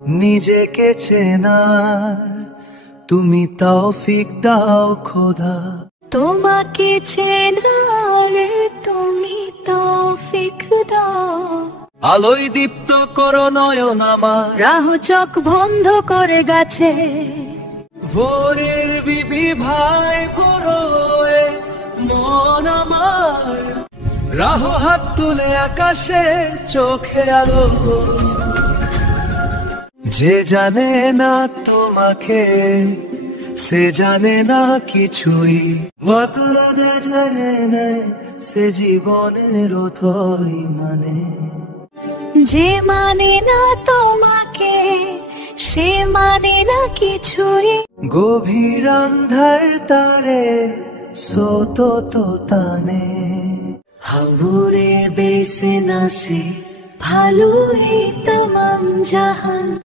নিজেকে চেনার তুমি তৌফিক দাও খোদা, তোমাকে চেনার তুমি তৌফিক দাও। আলোয় দীপ্ত করো নয়ন আমার, রাহ চোখ বন্ধ করে গেছে, ভোরের বিবি ভাই করো এ মন আমার। রাহ হাত তুলে আকাশে চোখে আলো, যে জানে না তোমাকে সে জানে না কিছুই, বদলাতে জানে না সে জীবনের অথই মানে। যে মানে না তোমাকে সে মানে না কিছুই। গভীর অন্ধার তারে সোত তো তানে, হাবুরে বেসে নাসে ভালোই তমাম জাহান।